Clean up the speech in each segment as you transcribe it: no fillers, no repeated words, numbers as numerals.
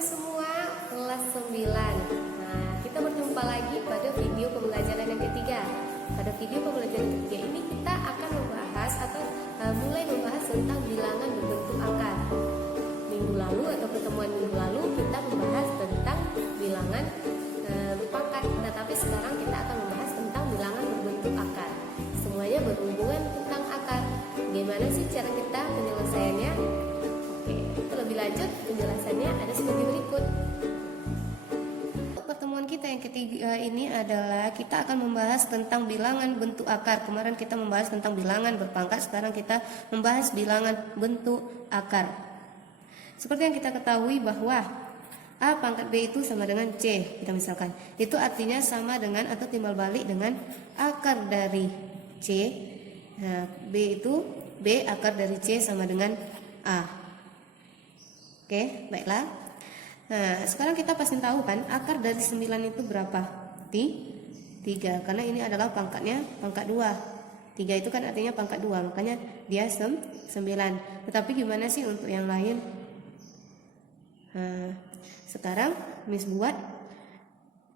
semua, kelas 9. Nah, kita berjumpa lagi pada video pembelajaran yang ketiga. Pada video pembelajaran ketiga ini kita akan membahas atau mulai membahas tentang bilangan berbentuk akar. Minggu lalu atau pertemuan minggu lalu kita membahas tentang bilangan berpangkat. Nah, tapi sekarang kita akan membahas tentang bilangan berbentuk akar. Semuanya berhubungan tentang akar. Bagaimana sih cara kita penyelesaiannya? Oke, terlebih lanjut penjelasannya ada seperti berikut. Pertemuan kita yang ketiga ini adalah kita akan membahas tentang bilangan bentuk akar. Kemarin kita membahas tentang bilangan berpangkat, sekarang kita membahas bilangan bentuk akar. Seperti yang kita ketahui bahwa A pangkat B itu sama dengan C, kita misalkan. Itu artinya sama dengan atau timbal balik dengan akar dari C. Nah, B akar dari C sama dengan A. Oke, baiklah. Nah, sekarang kita pasti tahu kan akar dari 9 itu berapa? 3, karena ini adalah pangkatnya pangkat 2. 3 itu kan artinya pangkat 2, makanya dia 9. Tetapi gimana sih untuk yang lain? Nah, sekarang Miss buat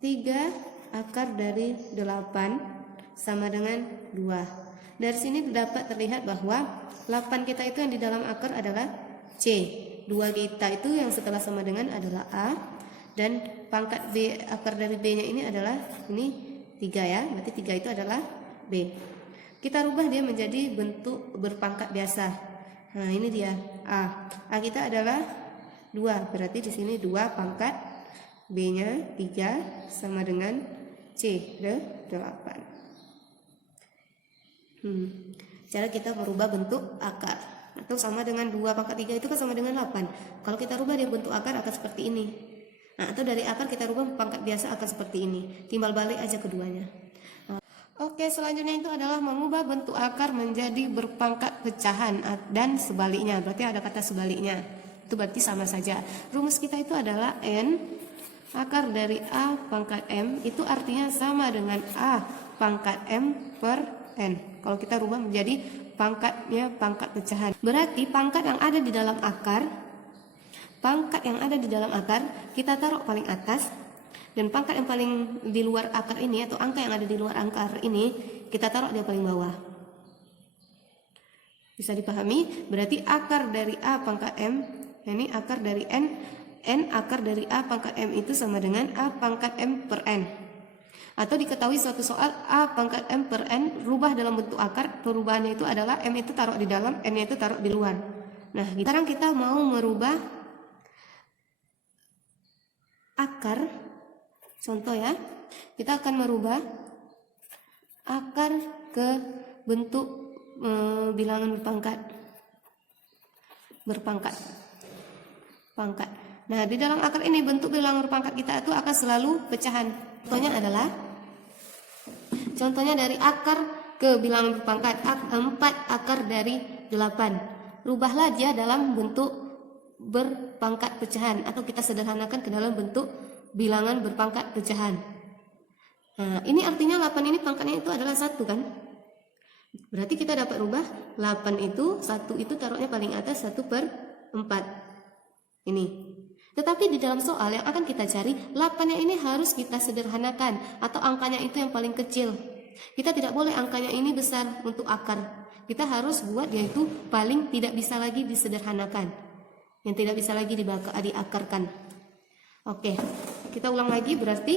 3 akar dari 8 sama dengan 2. Dari sini dapat terlihat bahwa 8 kita itu yang di dalam akar adalah C. 2 kita itu yang setelah sama dengan adalah A. Dan pangkat B, akar dari B-nya ini adalah ini 3 ya. Berarti 3 itu adalah B. Kita rubah dia menjadi bentuk berpangkat biasa. Nah, ini dia A. A kita adalah 2. Berarti di sini 2 pangkat B-nya 3 sama dengan C, 8. Cara kita merubah bentuk akar atau sama dengan 2 pangkat 3 itu kan sama dengan 8. Kalau kita rubah dia bentuk akar akan seperti ini. Nah, atau dari akar kita rubah pangkat biasa akan seperti ini. Timbal balik aja keduanya. Oke, selanjutnya itu adalah mengubah bentuk akar menjadi berpangkat pecahan dan sebaliknya. Berarti ada kata sebaliknya. Itu berarti sama saja. Rumus kita itu adalah N akar dari A pangkat M itu artinya sama dengan A pangkat M per N. Kalau kita rubah menjadi pangkatnya pangkat pecahan. Berarti pangkat yang ada di dalam akar, kita taruh paling atas, dan pangkat yang paling di luar akar ini atau angka yang ada di luar akar ini kita taruh di paling bawah. Bisa dipahami? Berarti akar dari A pangkat M, ini akar dari N akar dari A pangkat M itu sama dengan A pangkat M per N. Atau diketahui suatu soal A pangkat M per N rubah dalam bentuk akar, perubahannya itu adalah M itu taruh di dalam, N itu taruh di luar. Nah, sekarang kita mau merubah akar, contoh ya, kita akan merubah akar ke bentuk bilangan berpangkat. Nah, di dalam akar ini bentuk bilangan berpangkat kita itu akan selalu pecahan. Contohnya dari akar ke bilangan berpangkat 4 akar dari 8. Rubahlah dia dalam bentuk berpangkat pecahan atau kita sederhanakan ke dalam bentuk bilangan berpangkat pecahan. Nah, ini artinya 8 ini pangkatnya itu adalah 1 kan? Berarti kita dapat rubah 8 itu 1 itu taruhnya paling atas 1 per 4. Ini. Tetapi di dalam soal yang akan kita cari 8-nya ini harus kita sederhanakan atau angkanya itu yang paling kecil. Kita tidak boleh angkanya ini besar untuk akar. Kita harus buat dia itu paling tidak bisa lagi disederhanakan, yang tidak bisa lagi diakarkan. Oke, kita ulang lagi. Berarti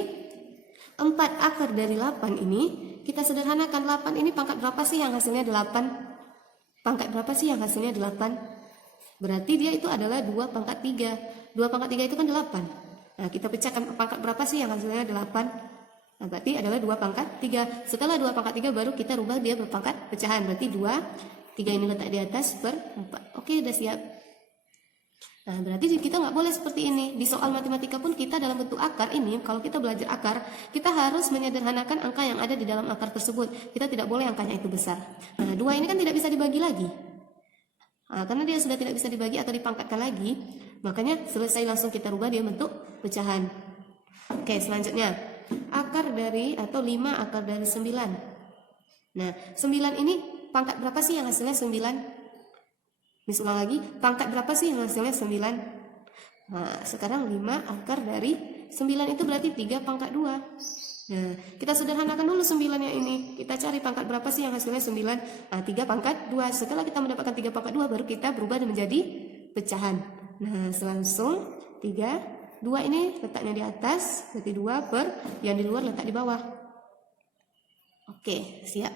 4 akar dari 8 ini kita sederhanakan. 8 ini pangkat berapa sih yang hasilnya 8? Pangkat berapa sih yang hasilnya 8? Berarti dia itu adalah 2 pangkat 3. 2 pangkat 3 itu kan 8. Nah, kita pecahkan pangkat berapa sih yang hasilnya 8? Nah, berarti adalah 2 pangkat 3. Setelah 2 pangkat 3 baru kita rubah dia berpangkat pecahan. Berarti 2, 3 ini letak di atas per 4. Oke, udah siap. Nah, berarti kita nggak boleh seperti ini. Di soal matematika pun kita dalam bentuk akar ini, kalau kita belajar akar, kita harus menyederhanakan angka yang ada di dalam akar tersebut. Kita tidak boleh angkanya itu besar. Nah, 2 ini kan tidak bisa dibagi lagi. Nah, karena dia sudah tidak bisa dibagi atau dipangkatkan lagi, makanya selesai langsung kita rubah dia bentuk pecahan. Oke, selanjutnya akar dari atau 5 akar dari 9. Nah, 9 ini pangkat berapa sih yang hasilnya 9? Ulang lagi, pangkat berapa sih yang hasilnya 9? Nah, sekarang 5 akar dari 9 itu berarti 3 pangkat 2. Nah, kita sederhanakan dulu 9 yang ini. Kita cari pangkat berapa sih yang hasilnya 9. Nah, 3 pangkat 2. Setelah kita mendapatkan 3 pangkat 2, baru kita berubah menjadi pecahan. Nah, langsung 3, 2 ini letaknya di atas, berarti 2 per yang di luar letak di bawah. Oke, siap.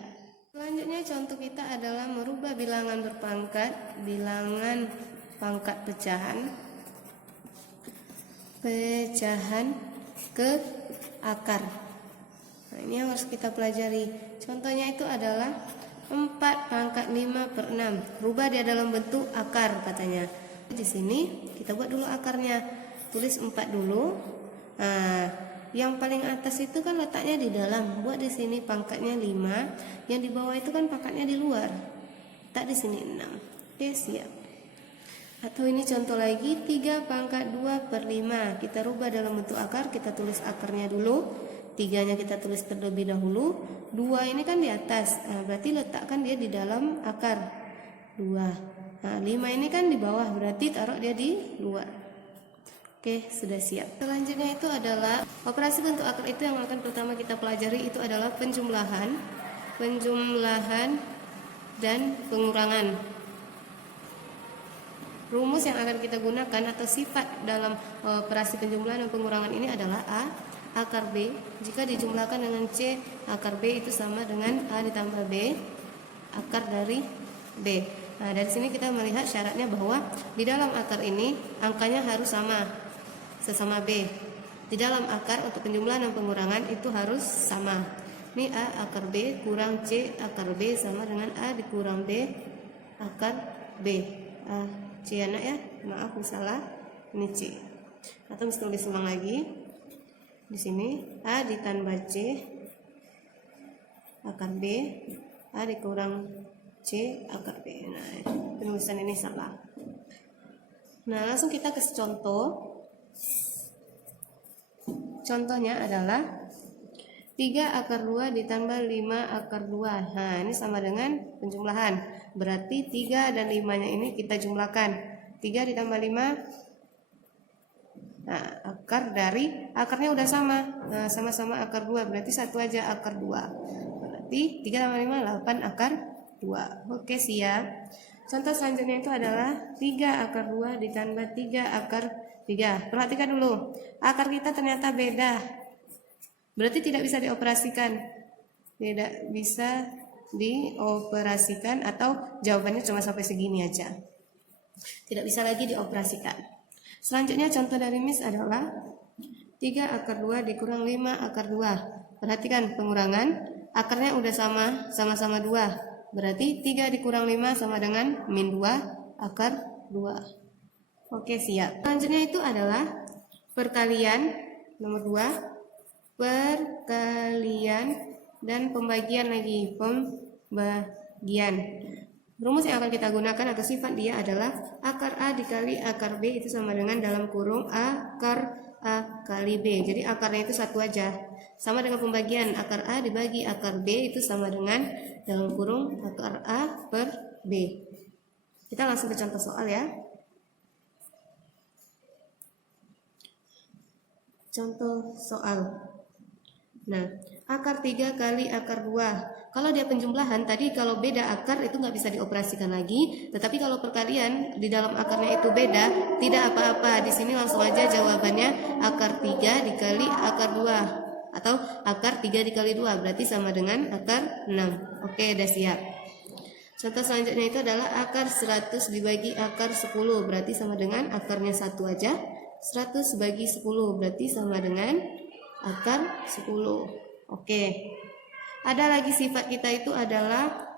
Selanjutnya contoh kita adalah merubah bilangan berpangkat, bilangan pangkat pecahan ke akar. Nah, ini yang harus kita pelajari. Contohnya itu adalah 4 pangkat 5 per 6. Rubah dia dalam bentuk akar katanya. Di sini kita buat dulu akarnya. Tulis 4 dulu. Nah, yang paling atas itu kan letaknya di dalam. Buat di sini pangkatnya 5. Yang di bawah itu kan pangkatnya di luar. Letak di sini 6. Oke, siap. Atau ini contoh lagi 3 pangkat 2 per 5. Kita rubah dalam bentuk akar. Kita tulis akarnya dulu. 3-nya kita tulis terlebih dahulu. 2 ini kan di atas. Nah, berarti letakkan dia di dalam akar 2. Nah, 5 ini kan di bawah. Berarti taruh dia di luar. Oke, sudah siap. Selanjutnya itu adalah operasi bentuk akar. Itu yang akan pertama kita pelajari itu adalah penjumlahan dan pengurangan. Rumus yang akan kita gunakan atau sifat dalam operasi penjumlahan dan pengurangan ini adalah A akar B jika dijumlahkan dengan C akar B itu sama dengan A ditambah B akar dari B. Nah, dari sini kita melihat syaratnya bahwa di dalam akar ini angkanya harus sesama B. Di dalam akar untuk penjumlahan dan pengurangan itu harus sama. Ini A akar B kurang C akar B sama dengan A dikurang B akar B. C anak ya, maaf salah, ini C. Atau mesti tulis ulang lagi. Di sini A ditambah C akar B, A dikurang C akar B. Nah, penulisan ini salah. Nah, langsung kita ke contoh. Contohnya adalah 3 akar 2 ditambah 5 akar 2. Nah, ini sama dengan penjumlahan. Berarti 3 dan 5-nya ini kita jumlahkan. 3 ditambah 5. Nah, akar dari akarnya udah sama. Nah, sama-sama akar 2. Berarti satu aja akar 2. Berarti 3 tambah 5 8 akar 2. Oke, siap. Contoh selanjutnya itu adalah 3 akar 2 ditambah 3 akar 3. Perhatikan dulu. Akar kita ternyata beda. Berarti tidak bisa dioperasikan. Tidak bisa dioperasikan atau jawabannya cuma sampai segini aja. Tidak bisa lagi dioperasikan. Selanjutnya contoh dari Miss adalah 3 akar 2 dikurang 5 akar 2. Perhatikan pengurangan. Akarnya udah sama-sama 2. Berarti 3 dikurang 5 sama dengan min 2 akar 2. Oke, siap. Selanjutnya itu adalah perkalian nomor 2. Perkalian dan pembagian lagi. Pembagian. Rumus yang akan kita gunakan atau sifat dia adalah akar A dikali akar B itu sama dengan dalam kurung akar A kali B. Jadi akarnya itu satu aja. Sama dengan pembagian akar A dibagi akar B itu sama dengan dalam kurung akar A per B. Kita langsung ke contoh soal ya. Contoh soal. Nah, akar 3 kali akar 2. Kalau dia penjumlahan, tadi kalau beda akar itu nggak bisa dioperasikan lagi. Tetapi kalau perkalian, di dalam akarnya itu beda, tidak apa-apa. Di sini langsung aja jawabannya akar 3 dikali akar 2. Atau akar 3 dikali 2, berarti sama dengan akar 6. Oke, udah siap. Contoh selanjutnya itu adalah akar 100 dibagi akar 10, berarti sama dengan akarnya 1 aja. 100 bagi 10, berarti sama dengan akar 10. Oke. Ada lagi sifat kita itu adalah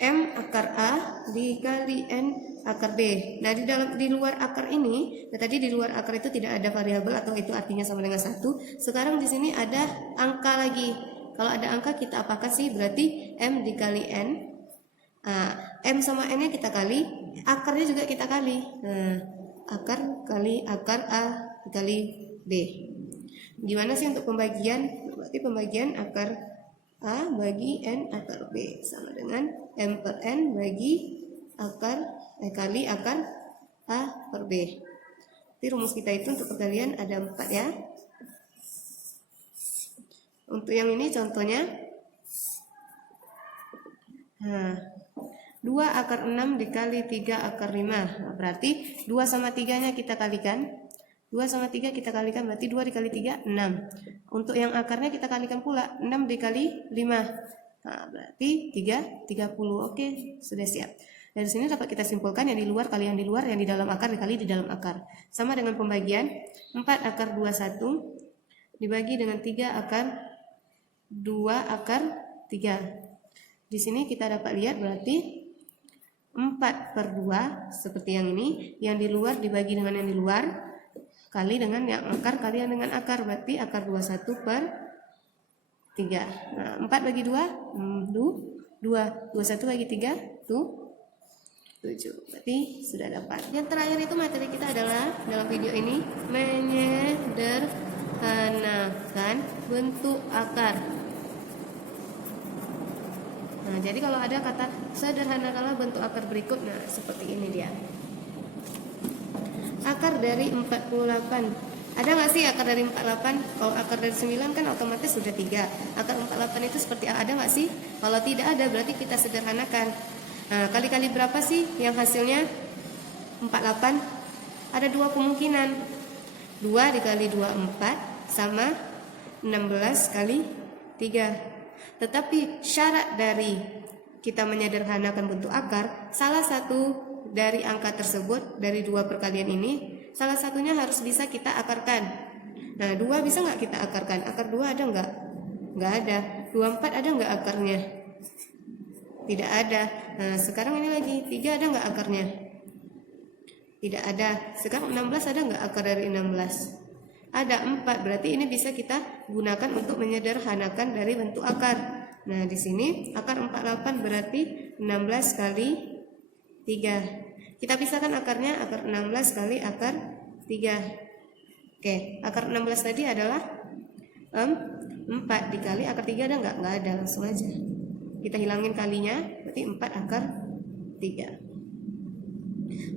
M akar A dikali N akar B. Nah, di luar akar ini, tadi di luar akar itu tidak ada variabel atau itu artinya sama dengan 1. Sekarang di sini ada angka lagi. Kalau ada angka kita apakan sih? Berarti M dikali N. M sama N-nya kita kali, akarnya juga kita kali. Nah, akar kali akar A dikali B. Gimana sih untuk pembagian? Berarti pembagian akar A bagi N akar B sama dengan M per N bagi akar kali akar A per B. Jadi rumus kita itu untuk perkalian ada 4 ya. Untuk yang ini contohnya, 2 akar 6 dikali 3 akar 5. Nah, berarti 2 sama 3-nya kita kalikan. 2 sama 3 kita kalikan, berarti 2 dikali 3, 6. Untuk yang akarnya kita kalikan pula, 6 dikali 5. Nah, berarti 30. Oke, sudah siap. Dari sini dapat kita simpulkan yang di luar kali yang di luar, yang di dalam akar dikali di dalam akar. Sama dengan pembagian, 4 akar 21 dibagi dengan 3 akar 2 akar 3. Di sini kita dapat lihat berarti 4/2 seperti yang ini, yang di luar dibagi dengan yang di luar kali dengan yang akar kali yang dengan akar, berarti akar 21/3. Nah, 4 bagi 2 2, 21 bagi 3 7. Berarti sudah dapat. Yang terakhir itu materi kita adalah dalam video ini menyederhanakan bentuk akar. Nah, jadi kalau ada kata sederhanakanlah bentuk akar berikut, nah seperti ini dia. Akar dari 48. Ada nggak sih akar dari 48? Kalau akar dari 9 kan otomatis sudah 3. Akar 48 itu seperti ada nggak sih? Kalau tidak ada berarti kita sederhanakan. Nah, kali-kali berapa sih yang hasilnya 48? Ada 2 kemungkinan. 2 dikali 2 4 sama 16 kali 3. Tetapi syarat dari kita menyederhanakan bentuk akar, salah satu dari angka tersebut, dari 2 perkalian ini, salah satunya harus bisa kita akarkan. Nah, 2 bisa nggak kita akarkan? Akar 2 ada nggak? Nggak ada. 24 ada nggak akarnya? Tidak ada. Nah, sekarang ini lagi 3 ada nggak akarnya? Tidak ada. Sekarang 16 ada nggak akar dari 16? Ada 4, berarti ini bisa kita gunakan untuk menyederhanakan dari bentuk akar. Nah, di sini akar 48 berarti 16 kali 3. Kita pisahkan akarnya, akar 16 kali akar 3. Oke, akar 16 tadi adalah 4 dikali akar 3 ada nggak? Nggak ada, langsung aja. Kita hilangin kalinya, berarti 4 akar 3.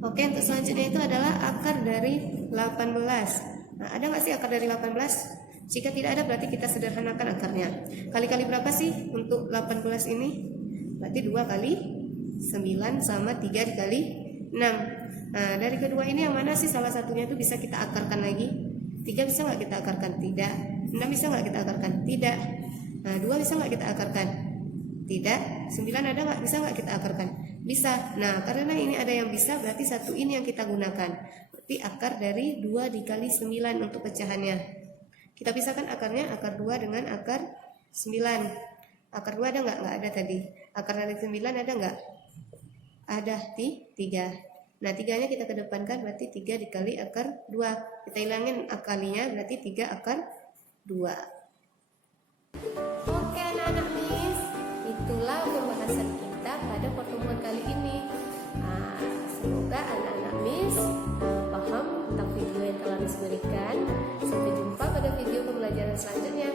Oke, untuk selanjutnya itu adalah akar dari 18. Nah, ada nggak sih akar dari 18? Jika tidak ada berarti kita sederhanakan akarnya. Kali-kali berapa sih untuk 18 ini? Berarti 2 kali 9 sama 3 dikali 6. Nah, dari kedua ini yang mana sih salah satunya itu bisa kita akarkan lagi? 3 bisa nggak kita akarkan? Tidak. 6 bisa nggak kita akarkan? Tidak. Nah, 2 bisa nggak kita akarkan? Tidak. 9 ada nggak? Bisa nggak kita akarkan? Bisa. Nah, karena ini ada yang bisa, berarti satu ini yang kita gunakan. Berarti akar dari 2 dikali 9 untuk pecahannya. Kita pisahkan akarnya, akar 2 dengan akar 9. Akar 2 ada nggak? Nggak ada tadi. Akar dari 9 ada nggak? Ada, 3. Nah, 3-nya kita kedepankan, berarti 3 dikali akar 2. Kita hilangin akalinya, berarti 3 akar 2. Oke anak-anak Miss, itulah pembahasan kita pada pertemuan kali ini. Semoga anak-anak Miss paham tentang video yang telah Miss berikan. Sampai jumpa pada video pembelajaran selanjutnya.